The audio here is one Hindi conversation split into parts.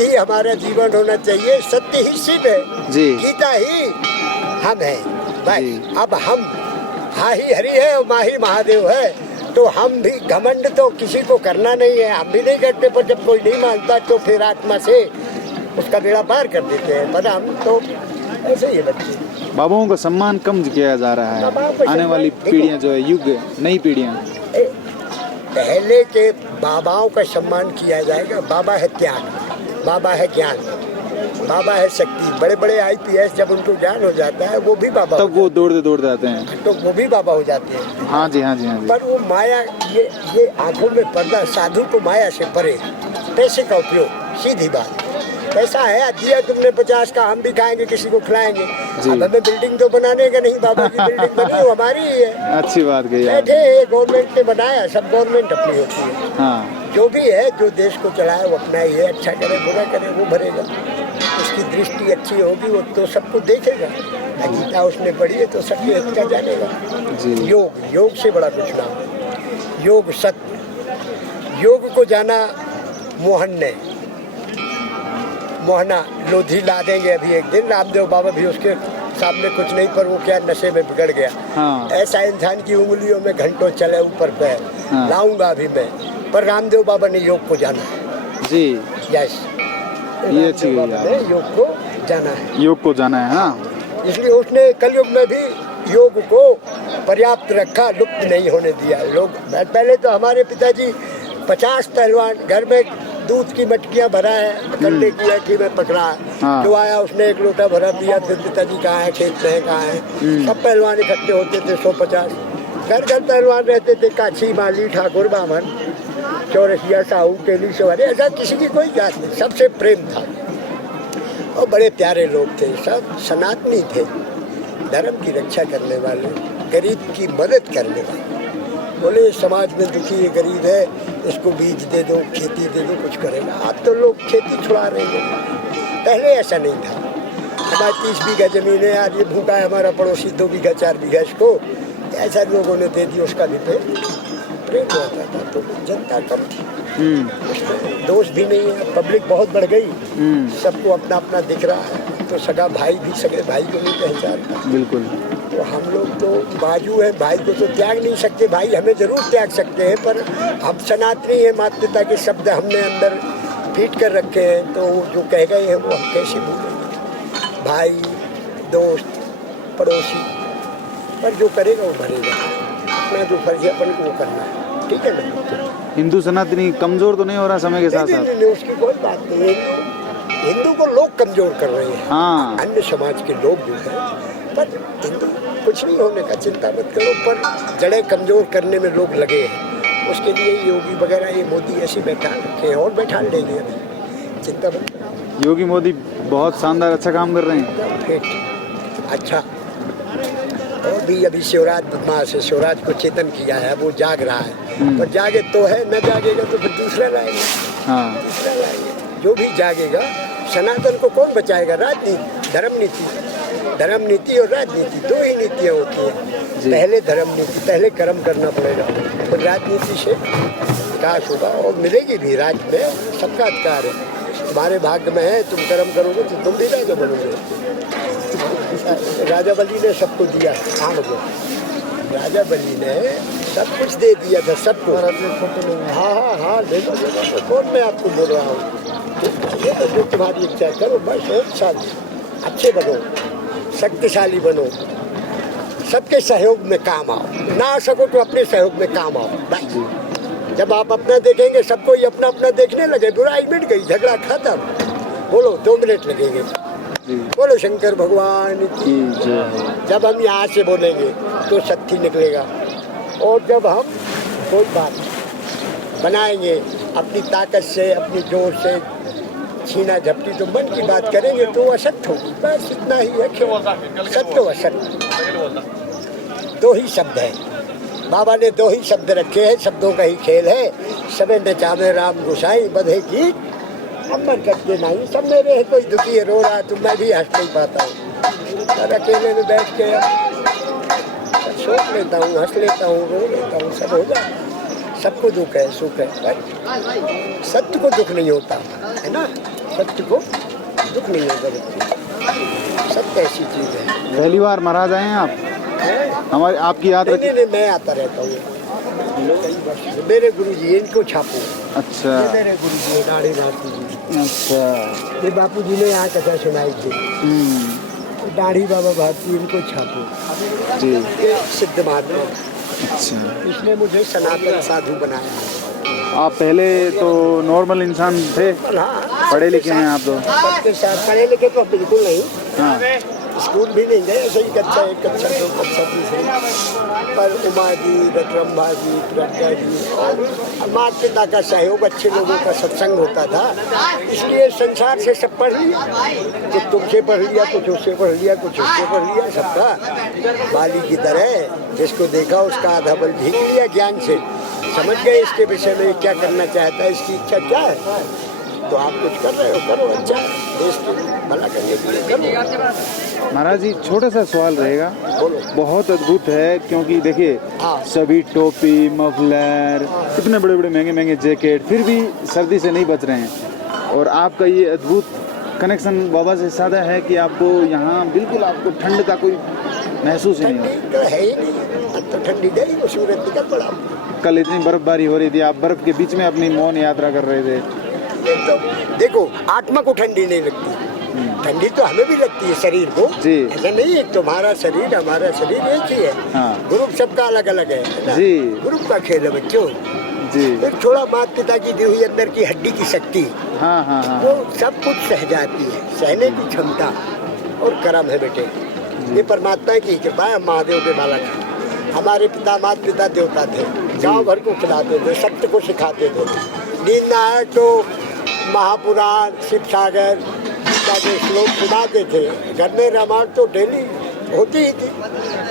ही हमारा जीवन होना चाहिए। सत्य ही शिव है जी। गीता ही हम है बस। जी। अब हम हा ही हरि है और माही महादेव है, तो हम भी घमंड तो किसी को करना नहीं है, हम भी नहीं करते। पर जब कोई नहीं मानता तो फिर आत्मा से उसका बेड़ा पार कर देते हैं। पर हम तो ऐसे ही है बच्चे। बाबाओं का सम्मान कम किया जा रहा बाबाओं है। का आने वाली सम्मान- पीढ़ियां जो है, युग नई पीढ़ियां, पहले के बाबाओं का सम्मान किया जाएगा। बाबा है त्याग, बाबा है ज्ञान, बाबा है शक्ति। बड़े बड़े IPS जब उनको ज्ञान हो जाता है वो भी बाबा तब वो दौड़ते आते हैं। तो वो भी बाबा हो जाते हैं। हाँ जी, हाँ जी, हाँ जी। पर वो माया, ये आंखों में पर्दा। साधु को माया से परे, पैसे का उपयोग, सीधी बात। पैसा है, दिया तुमने 50 का, हम भी खाएंगे, किसी को खिलाएंगे। अब हमें बिल्डिंग तो बनाने का नहीं, बाबा की बिल्डिंग बनी वो हमारी ही है। अच्छी बात कही आपने। बैठे गवर्नमेंट ने बनाया, सब गवर्नमेंट अपनी होती है। हाँ, जो भी है, जो देश को चलाए वो अपना ही है। अच्छा करे बुरा करे वो भरेगा। उसकी दृष्टि अच्छी होगी वो तो सबको देखेगा। गीता उसने पढ़ी है तो सबकी अच्छा जानेगा। जी। योग से बड़ा कुछ ना हो। योग सत्य, योग को जाना मोहन ने। मोहना लोधी ला देंगे अभी एक दिन। रामदेव बाबा भी उसके सामने कुछ नहीं, पर वो क्या नशे में बिगड़ गया। हाँ। ऐसा इंसान की उंगलियों में घंटों चले ऊपर पैर। हाँ। लाऊंगा अभी मैं। पर रामदेव बाबा ने योग को जाना जी। यस, ये अच्छी गई बाबा ने योग को जाना है। योग को जाना है। हाँ, इसलिए उसने कलयुग में भी योग को पर्याप्त रखा, लुप्त नहीं होने दिया। लोग पहले तो हमारे पिताजी 50 पहलवान घर में दूध की मटकियां भरा है, कंडे की अठी में पकड़ा। हाँ। जो आया उसने एक लोटा भरा दिया, फिर पिताजी कहाँ है, खेत में कहाँ है। सब पहलवान इकट्ठे होते थे, 150 घर घर पहलवान रहते थे। काछी, माली, ठाकुर, बामन, चौरसिया, साहू, केली, सवारी, ऐसा किसी की कोई जात नहीं, सबसे प्रेम था। और बड़े प्यारे लोग थे, सब सनातनी थे, धर्म की रक्षा करने वाले, गरीब की मदद करने वाले। बोले समाज में दुखी है, गरीब है, इसको बीज दे दो, खेती दे दो, कुछ करेगा। अब तो लोग खेती छुड़ा रहे हैं, पहले ऐसा नहीं था। हमारे 30 बीघा जमीन है यार, ये भूखा है हमारा पड़ोसी 2 बीघा 4 बीघा, इसको ऐसा लोगों ने दे दिया। उसका भी प्रेम होता था। तो जनता कम थी, दोष भी नहीं है। पब्लिक बहुत बढ़ गई, सबको अपना अपना दिख रहा है, तो सगा भाई भी सगे भाई को नहीं पहचानता। बिल्कुल। तो हम लोग तो बाजू है, भाई को तो त्याग नहीं सकते। भाई हमें जरूर त्याग सकते हैं, पर हम सनातनी है, माता पिता के शब्द हमने अंदर फीट कर रखे हैं, तो जो कह गए हैं वो हम कैसे भूलेंगे। भाई, दोस्त, पड़ोसी, पर जो करेगा वो भरेगा। अपना जो फर्ज है अपन को वो करना है, ठीक है ना। हिंदू सनातनी कमजोर तो नहीं हो रहा समय के साथ साथ? नहीं, उसकी कोई बात नहीं है। हिंदू को लोग कमजोर कर रहे हैं। हाँ। अन्य समाज के लोग जो हैं, पर हिंदू कुछ नहीं होने का चिंता मत करो। पर जड़ें कमजोर करने में लोग लगे हैं। उसके लिए योगी वगैरह, ये मोदी ऐसे बैठा रखे हैं और बैठा लेंगे, अभी चिंता मत करो। योगी मोदी बहुत शानदार अच्छा काम कर रहे हैं। फिट अच्छा। और भी अभी शिवराज बदमाश है, शिवराज को चेतन किया है, वो जाग रहा है। पर जागे तो है, न जागेगा तो फिर दूसरा लाएगा। हाँ। दूसरा लाएगा। जो भी जागेगा, सनातन को कौन बचाएगा? राजनीति, धर्म नीति। धर्म नीति और राजनीति 2 ही नीतियाँ होती हैं। पहले धर्म नीति, पहले कर्म करना पड़ेगा, और राजनीति से विकास होगा और मिलेगी भी। राज्य में सबका अधिकार है, तुम्हारे भाग्य में है, तुम कर्म करोगे तो तुम भी राजा बनोगे। राजा बलि ने सबको दिया, हाँ मतलब राजा बलि ने सब कुछ दे दिया था सबको। हाँ, ले लो, तो कौन मैं आपको बोल रहा हूँ। ये तो जो तुम्हारी इच्छा करो, बस और शादी, अच्छे बनो, शक्तिशाली बनो, सबके सहयोग में काम आओ। ना आ सको तो अपने सहयोग में काम आओ बस। जब आप अपना देखेंगे, सबको ही अपना अपना देखने लगे, बुराई मिट गई, झगड़ा खत्म। बोलो 2 मिनट लगेंगे। बोलो शंकर भगवान की जय। जब हम यहाँ से बोलेंगे तो सत्य निकलेगा, और जब हम कोई बात बनाएंगे अपनी ताकत से, अपनी जोर से, छीना झपटी तो मन की बात करेंगे तो असत्य होगी। बस इतना ही है। क्यों? सत्य और असत्य 2 ही शब्द है। बाबा ने 2 ही शब्द रखे हैं, शब्दों का ही खेल है। सबे नचावे राम गोसाई, बधे की अमर करके नहीं। सब मेरे है, कोई दुखी है, रो रहा, तो मैं भी हंस नहीं पाता हूँ। और अकेले में बैठ के सोच लेता हूँ, हंस लेता हूँ, रो लेता हूँ, सब हो जाता है। सबको दुख है, सुख है, सत्य को दुख नहीं होता है ना। सत्य को दुख नहीं होगा बच्चे। सत्य ऐसी चीज़ है। पहली बार महाराज आए हैं आप? हैं? हमारी आपकी याद नहीं रखी? नहीं नहीं, मैं आता रहता हूँ। कई वर्ष से। मेरे गुरु जी इनको छापो। अच्छा ये मेरे गुरु जी है, दाढ़ी भारती जी। अच्छा। ये बापू जी ने यहाँ कथा सुनाई थी। दाढ़ी बाबा भारती, इनको छापो। जी। ये सिद्ध महात्मा, अच्छा। इसने मुझे सनातन साधु बनाया। आप पहले तो नॉर्मल इंसान थे, हाँ, पढ़े लिखे हैं आप तो? सबके साथ पढ़े लिखे तो बिल्कुल नहीं, हाँ। स्कूल भी नहीं गए, ऐसे ही कक्षा 1 कक्षा 2 कक्षा 3 पर उमा जी, रत्नम्भा जी, प्रज्ञा जी और माता पिता का सहयोग, अच्छे लोगों का सत्संग होता था, इसलिए संसार से सब पढ़ लिया। कुछ तुमसे पढ़ लिया, कुछ उससे पढ़ लिया, कुछ उससे पढ़ लिया, सबका बाली की तरह जिसको देखा उसका आधा बल भीग लिया ज्ञान से। समझ गए इसके विषय में क्या करना चाहता है, इसकी इच्छा क्या है, तो आप कुछ कर रहे हो, करो, अच्छा देश को भला करने के लिए करो। महाराज जी छोटा सा सवाल रहेगा, बोलो। बहुत अद्भुत है क्योंकि देखिए हाँ। सभी टोपी, मफलर, इतने बड़े बड़े महंगे महंगे जैकेट, फिर भी सर्दी से नहीं बच रहे हैं। और आपका ये अद्भुत कनेक्शन बाबा से साधा है कि आपको यहाँ बिल्कुल आपको ठंड का कोई महसूस ही नहीं हो। ठंडी तो है ही नहीं, अब तो ठंडी गई, वो सूरज निकल पड़ा। कल इतनी बर्फबारी हो रही थी, आप बर्फ के बीच में अपनी मौन यात्रा कर रहे थे। ये तो देखो, आत्मा को ठंडी नहीं लगती, ठंडी तो हमें भी लगती है शरीर को। जी। ऐसा नहीं है तुम्हारा शरीर हमारा शरीर एक ही है। हाँ। ग्रुप सबका अलग अलग है ना? जी। ग्रुप का खेल है बच्चों। जी। फिर थोड़ा माता पिता की दी हुई अंदर की हड्डी की शक्ति, हाँ हाँ हाँ। वो सब कुछ सह जाती है, सहने की क्षमता और कर्म है बेटे। ये परमात्मा की कृपा है, महादेव के बालक। हमारे पिता माता पिता देवता थे, गांव भर को खिलाते थे, सत्य को सिखाते थे। नींद ना आए तो महापुराण, शिव सागर का जो श्लोक सुनाते थे, घर में रामायण तो डेली होती ही थी।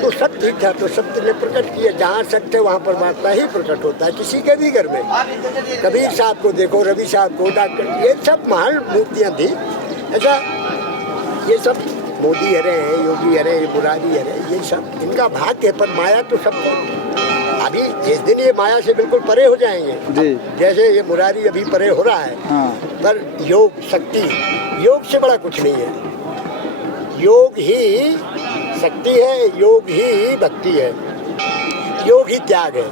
तो सत्य ही था, तो सत्य ने प्रकट किया। जहाँ सत्य वहाँ परमात्मा ही प्रकट होता है, किसी के भी घर में। कबीर साहब को देखो, रवि साहब को, डॉक्टर, ये सब महान मूर्तियाँ थी। ऐसा ये सब मोदी हरे हैं, योगी हरे, मुरारी हरे, ये सब इनका भाग्य है। पर माया तो सबको, अभी जिस दिन ये माया से बिल्कुल परे हो जाएंगे, जी। जैसे ये मुरारी अभी परे हो रहा है, हाँ। पर योग शक्ति, योग से बड़ा कुछ नहीं है। योग ही शक्ति है, योग ही भक्ति है, योग ही त्याग है,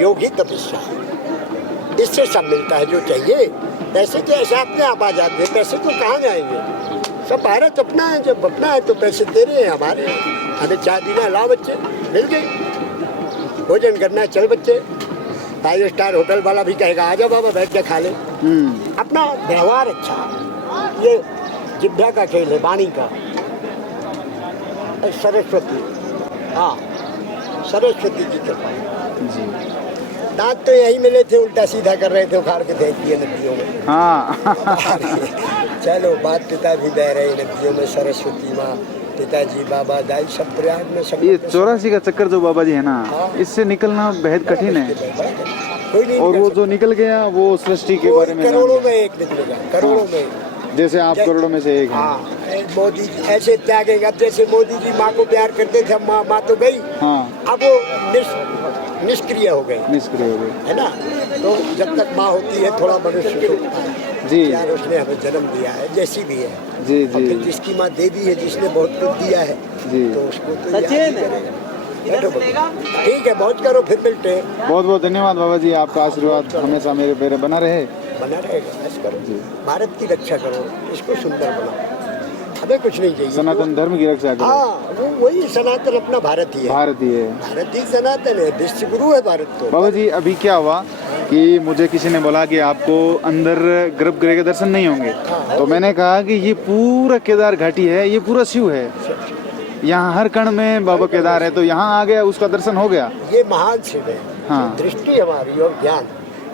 योग ही तपस्या है। इससे सब मिलता है जो चाहिए। पैसे के ऐसे अपने आप आ जाते हैं, पैसे तो कहाँ जाएंगे, सब भारत अपना है। जब अपना है तो पैसे तेरे हैं, हमारे हैं। हमें चाय पीना, लाओ बच्चे, मिल गई। भोजन करना, चल बच्चे। 5 स्टार होटल वाला भी कहेगा आजा बाबा बैठ के खा ले। अपना व्यवहार अच्छा। ये जिभ्या का खेल है, वाणी का। सरस्वती, हाँ, सरस्वती की कृपा। जी। दांत तो यही मिले थे, उल्टा सीधा कर रहे थे, उखाड़ के फेंक दिए नदियों में। हाँ। चलो, बात पिता भी बह रहे नदियों में, सरस्वती माँ, पिताजी, बाबा, दाई सब प्रयाग में। सब ये 84 का चक्कर जो बाबा जी है ना, हाँ। इससे निकलना बेहद कठिन है। कोई नहीं और निकल वो सकता। जो निकल गया वो सृष्टि के कोई बारे में जान करोड़ों गया। में एक निकलेगा, करोड़ों में। जैसे आप करोड़ों में से एक हैं। हाँ, मोदी जी ऐसे त्यागेगा। जैसे मोदी जी माँ को प्यार करते थे, माँ तो गई, हाँ। अब वो निष्क्रिय हो गए, निष्क्रिय हो गए। है ना? तो जब तक माँ होती है थोड़ा मनुष्य सोचता है। जी। यार उसने हमें जन्म दिया है, जैसी भी है। जी और फिर जी जिसकी माँ देवी है, जिसने बहुत कुछ दिया है, जी। तो उसको तो याद ही करेगा। बैठो बाबा। ठीक है, बहुत करो, फिर मिलते हैं। बहुत बहुत धन्यवाद बाबा जी, आपका आशीर्वाद हमेशा मेरे पे बना रहे। बना रहेगा, ऐसा करो। जी। भारत की रक्षा करो, इसको सुंदर बनाओ। हमें कुछ नहीं चाहिए। सनातन धर्म की रक्षा करो। हाँ, वो वही सनातन अपना भारत ही है। भारतीय है। भारत ही सनातन है, विश्व गुरु है भारत तो। बाबा जी अभी क्या हुआ कि मुझे किसी ने बोला कि आपको अंदर गर्भगृह के दर्शन नहीं होंगे, तो मैंने कहा कि ये पूरा केदार घाटी है, ये पूरा शिव है, यहाँ हर कण में बाबा केदार है, तो यहाँ आ गया, उसका दर्शन हो गया। ये महान शिव है। हाँ। दृष्टि हमारी और ज्ञान,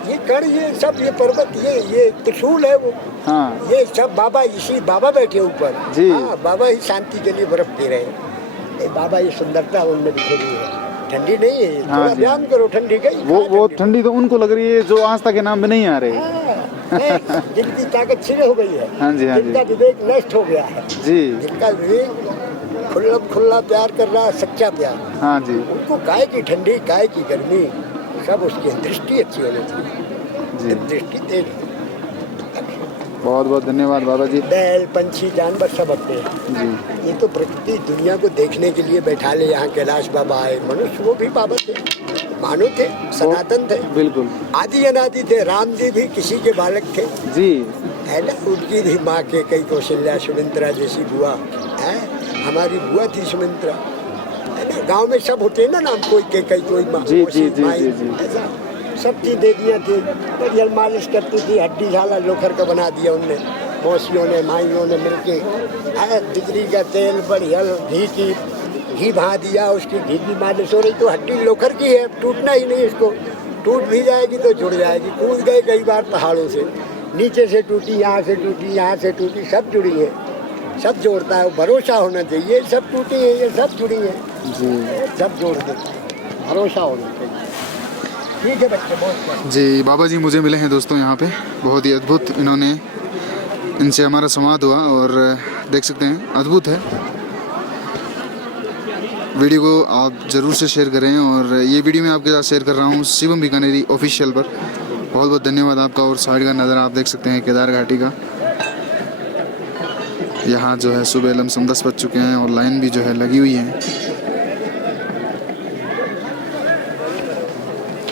ये कण, ये सब, ये पर्वत, ये त्रिशूल है वो। हाँ। ये सब बाबा, इसी बाबा बैठे ऊपर। जी। हाँ, बाबा ही शांति के लिए बर्फ दे रहे हैं। ये बाबा, ये सुंदरता उनमें बिखरी है। ठंडी नहीं है, हाँ थोड़ा जी। ध्यान करो, ठंडी गई। वो ठंडी तो उनको लग रही है जो आस्था के नाम पे नहीं आ रहे। हाँ, जिनकी ताकत क्षीण हो गई है, हाँ जी, हाँ जी। जिनका विवेक नष्ट हो गया है, जी। जिनका विवेक खुला प्यार कर रहा है, सच्चा प्यार, हाँ जी। उनको काय की ठंडी, काय की गर्मी, सब उसकी दृष्टि अच्छी होनी चाहिए। जी। दृष्टि तेज बहुत बहुत धन्यवाद बाबा जी। बैल पंछी जानवर सब अपने हैं। जी ये तो प्रकृति दुनिया को देखने के लिए बैठा ले। यहाँ कैलाश बाबा आए, मनुष्य वो भी बाबा थे, मानव थे, सनातन थे, बिल्कुल आदि अनादि थे। राम जी भी किसी के बालक थे, जी। है ना। उनकी भी माँ के कई कौशल्या सुमित्रा जैसी बुआ है, हमारी बुआ थी सुमित्रा, है ना। गांव में सब होते हैं ना नाम, कोई के कई कोई माँ, जी, मौसी, जी, जी, माई, जी, जी। ऐसा सब चीज दे दिया थी। बढ़िया मालिश करती थी, हड्डी झाला लोखर का बना दिया उनने, मौसियों ने माइयों ने मिलके। बिजली का तेल बढ़िया घी भा दिया, उसकी घी की मालिश हो रही तो हड्डी लोखर की है, टूटना ही नहीं इसको। टूट भी जाएगी तो जुड़ जाएगी। कूद गए कई बार पहाड़ों से, नीचे से टूटी, यहाँ से टूटी, यहाँ से टूटी, सब जुड़ी है, सब जोड़ता है। भरोसा होना चाहिए, सब टूटी है, ये सब जुड़ी है जी सब जोड़ देता है, भरोसा होना चाहिए। ठीक है बच्चे, बहुत जी। बाबा जी मुझे मिले हैं दोस्तों यहाँ पे, बहुत ही अद्भुत। इन्होंने, इनसे हमारा संवाद हुआ और देख सकते हैं अद्भुत है। वीडियो को आप ज़रूर से शेयर करें और ये वीडियो मैं आपके साथ शेयर कर रहा हूँ शिवम बीकानेरी ऑफिशियल पर। बहुत बहुत धन्यवाद आपका। और साइड का नज़र आप देख सकते हैं केदार घाटी का। यहाँ जो है सुबह लमसम 10 बज चुके हैं और लाइन भी जो है लगी हुई है।